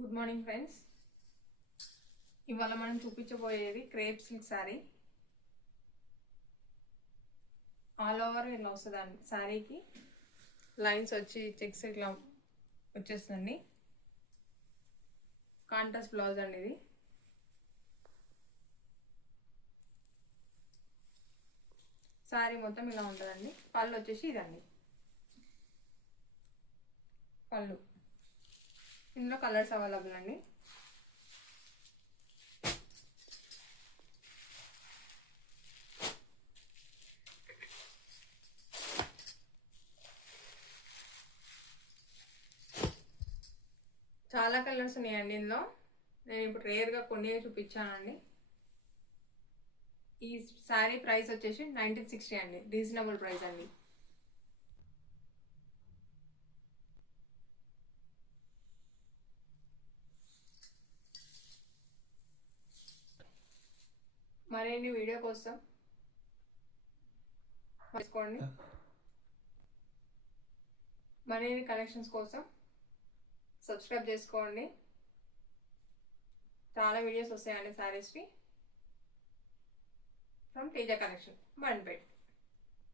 Good morning friends. ఇవాళ మనం చూపించబోయేది crepe silk sari. All over ఇలా వస్తుందండి. శారీకి లైన్స్ వచ్చి చెక్స్ ఇట్లా వచ్చేస్తుంది. కాంట్రాస్ట్ బ్లౌజ్ అండి ఇది. శారీ మొత్తం ఇలా ఉంటుందండి. పళ్ళు వచ్చేసి ఇదండి పళ్ళు. ఇందులో కలర్స్ అవైలబుల్ అండి. చాలా కలర్స్ ఉన్నాయండి ఇందులో. నేను ఇప్పుడు రేర్గా కొన్ని చూపించానండి. ఈ శారీ ప్రైస్ వచ్చేసి 1960 అండి. రీజనబుల్ ప్రైస్ అండి. మరిన్ని వీడియో కోసం తీసుకోండి. మరిన్ని కలెక్షన్స్ కోసం సబ్స్క్రైబ్ చేసుకోండి. చాలా వీడియోస్ వస్తాయండి శారీస్కి. From Teja collection, బండ్పేట్.